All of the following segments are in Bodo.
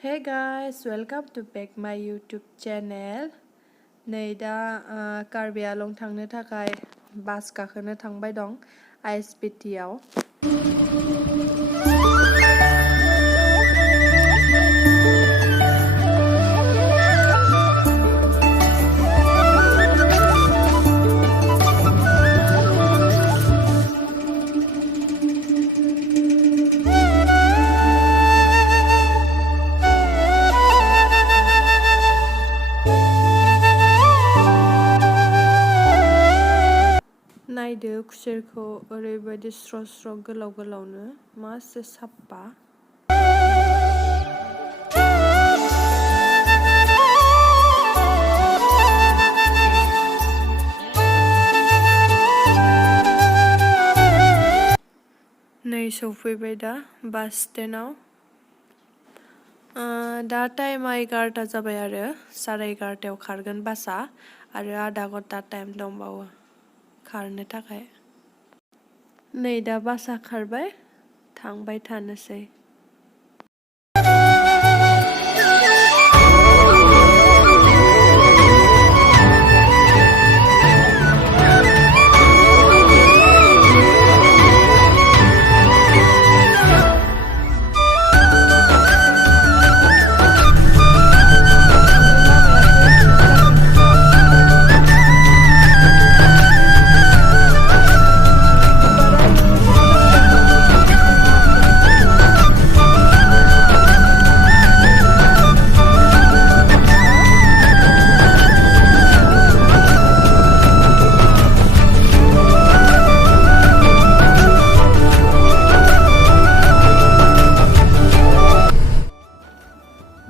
Hey guys, welcome to back my YouTube channel. नै दा कार्बि आंलं थांनो थाखाय बास गाखोनो थांबाय दं ISBT आव। नायदो खुसेरखौ ओरैबायदि स्र' स्र' गोलाव गोलावनो मासे साफा। नै सफैबाय दा बास स्टेन्डआव। दा टाइमा 11टा जाबाय आरो 11:30 खारगोन बासआ आरो आधा घन्टा टाइम दंबावो खारनो थाखाय। नै दा बासआ खारबाय थांबाय थानोसै।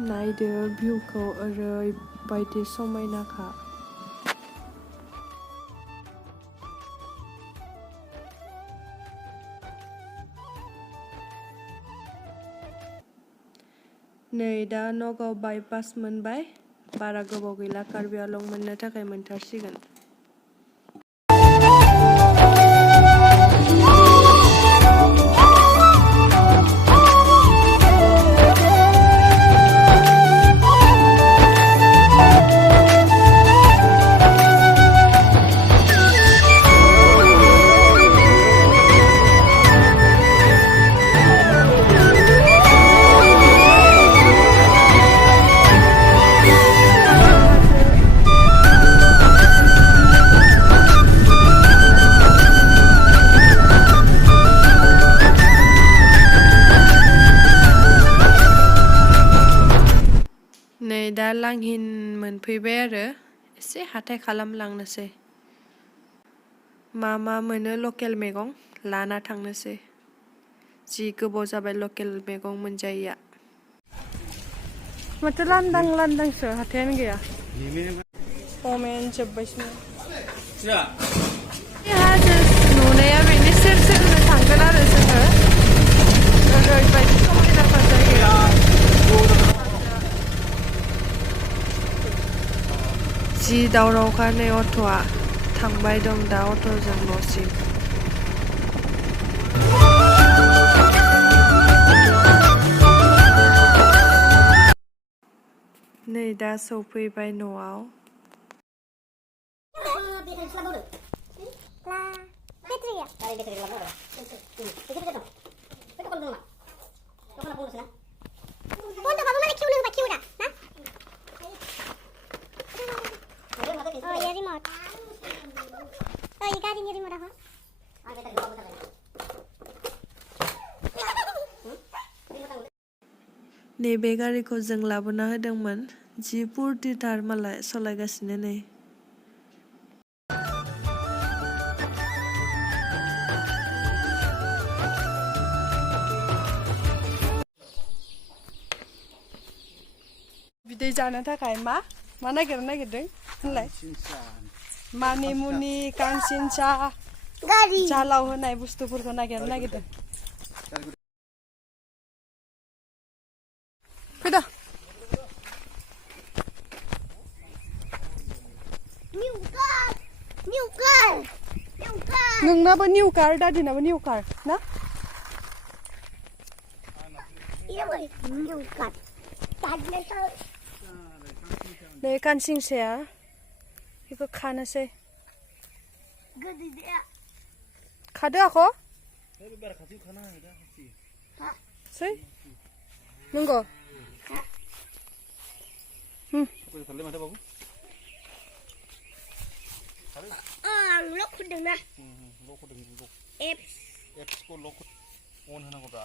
नायदो भिउखौ ओरैबायदि समायनाखा। नै दा नगाव बाइपास मोनबाय, बारा गोबाव गैला कार्बि आंलं मोननो थाखाय मोनथारसिगोन। नै दा लांहिन मोनफैबाय आरो एसे हाथाय खालामलांनोसै। मा मोनो लकेल मैगं लाना थांनोसै। जि गोबाव जाबाय लकेल मैगं मोनजायैया। माथो लांदां लांदांसो हाथायानो गैया। अमायानो जोब्बायसो। हाजो नुनाया बेनि सेर सेरनो थांगोन आरो जोङो। ओरैबायदि समायनाथार जायगाया। जि दावरावखा नै अट'आ थांबाय दं दा अट'जों न'सिम। नै दा सफैबाय न'आव। नैबे गारिखौ जों लाबोना होदोंमोन, जि फुर्टिथार मालाय सालायगासिनो नै। बिदै जानो थाखाय मा नागिरदों होनलाय? मानि मुनि कांसिनसा जालाव होनाय बुस्थुफोरखौ नागिरदों। फैदा नोंनाबो निउ कार दादिनाबो निउ कार ना? नै कानसिंसाया बेखौ खानोसै खादो आख' सै नंगौ आं लक होदों ना एप्सखौ लक अन होनांगौ दा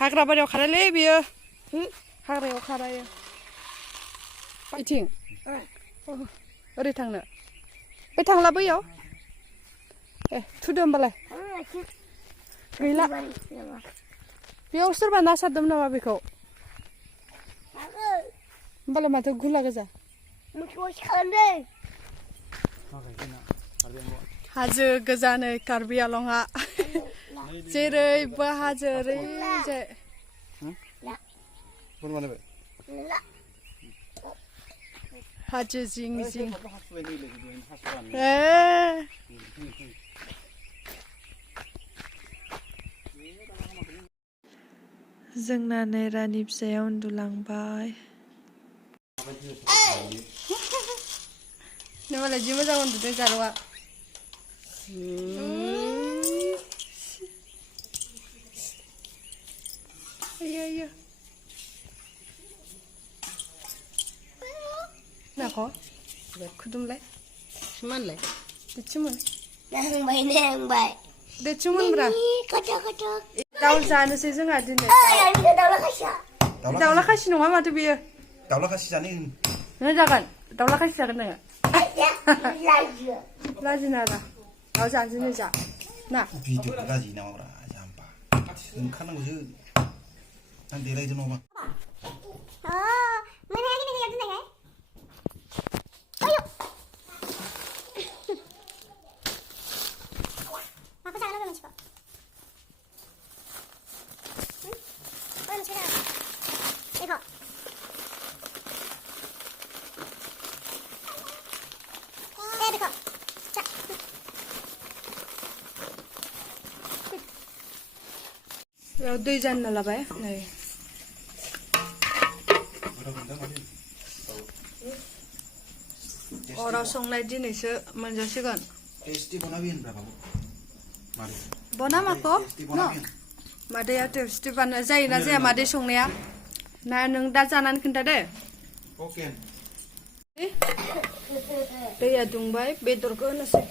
हाग्रा बारियाव खारालै बियो हाग्रायाव खारायो बैथिं ओरै थांनो बै थांला बैयाव थुदो होमबालाय गैला बेयाव सोरबा ना सारदोंमोन नामा बेखौ होमबालाय माथो गुला गोजा हाजो गोजानै कार्बि आलंआ जेरैबो हाजो ओरैजाय हाजो जिं जिं जोंना नै रानि फिसाया उन्दुलांबाय नोंहालाय जि मोजां उन्दुदों जारौआ ayo nako kudumlay cumanlay cuman nang bay de cuman bra kacak daun जानोसै जोंहा दिनै दाउला खासि नङा माथो बियो दाउला खासि जानो नों जागोन दाउला खासि जागोन नोङो लाजिना आरो दाउ जानोसै जा ना भिडिअ लाजि नामाब्रा जाम्बा ओंखारनांगौसो आं देलायदो नङाबा याव दै जानना लाबाय नै अराव संनाय दिनैसो मोनजासिगोन टेस्टी बनाबी होनब्रा बाबु बना माखौ न मादैया टेस्टी बाना जायोना जाया मादै संनाया ना नों दा जानानै खोन्था दे अके दैया दुंबाय बेदरखौ होनोसै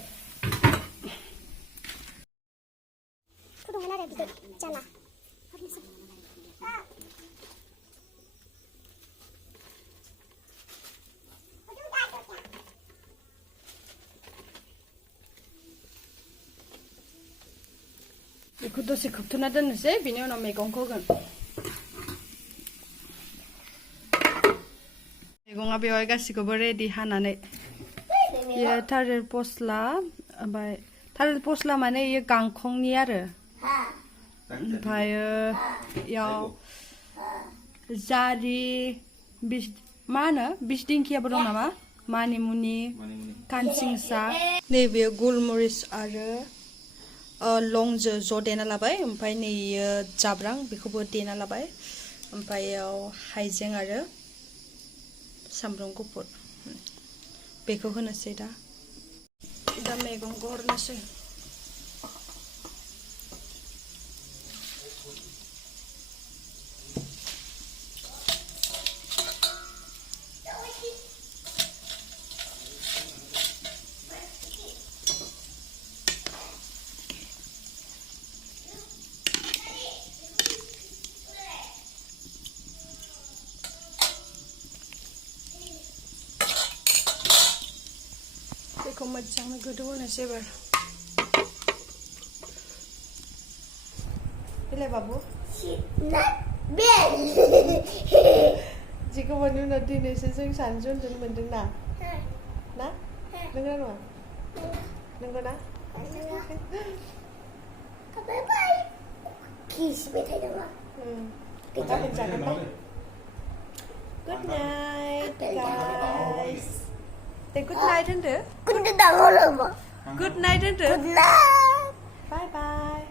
बेखौ दसे खोबथ'ना दोननोसै बिनि उनाव मैगंखौ होगोन मैगङा बेवहाय गासिखौबो रेडि हानानै बेयो थालिर फस्ला ओमफ्राय थालिर फस्ला माने इयो गांखंनि आरो ओमफ्रायो इयाव जारि मा होनो बिस दिंखियाबो दं नामा मानिमुनि कानसिंसा नैबे गुलमरिस आरो लंजो ज' देना लाबाय ओमफ्राय नैयो जाब्रां बेखौबो देना लाबाय ओमफ्राय इयाव हाइजें आरो सामब्राम गुफुर बेखौ होनोसै दा मैगंखौ हरनोसै बेखौ मोजाङै गोदौ होनोसै एबार बेलाय बाबु जिखौ मोननि उनाव दिनैसो जों सानैजों उन्दुनो मोनदों ना ना नंगौ नङा नंगौ ना गाबोन जागोन ना good night guys Then good night and good night and bye bye.